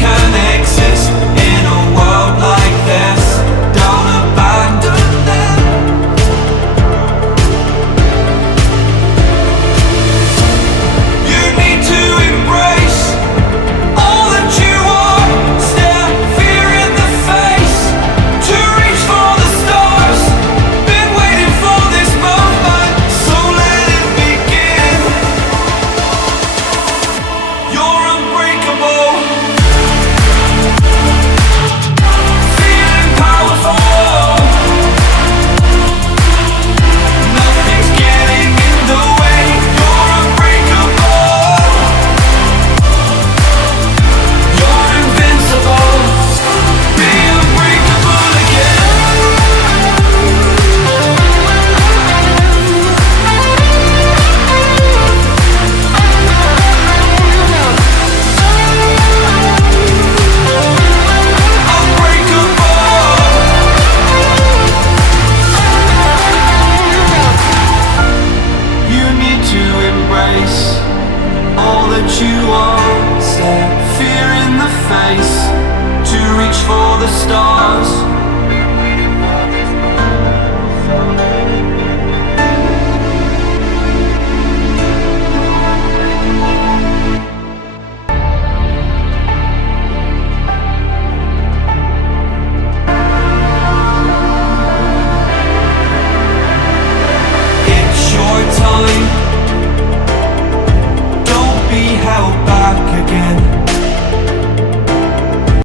can exist in a world like this. Don't abandon them. You need to embrace all that you are. Stare fear in the face to reach for the stars. Been waiting for this moment, so let it begin. You're unbreakable, feeling powerful. Nothing's getting in the way. You're unbreakable. You're invincible. Be unbreakable again. You need to embrace all that you are. Stare fear in the face to reach for the stars.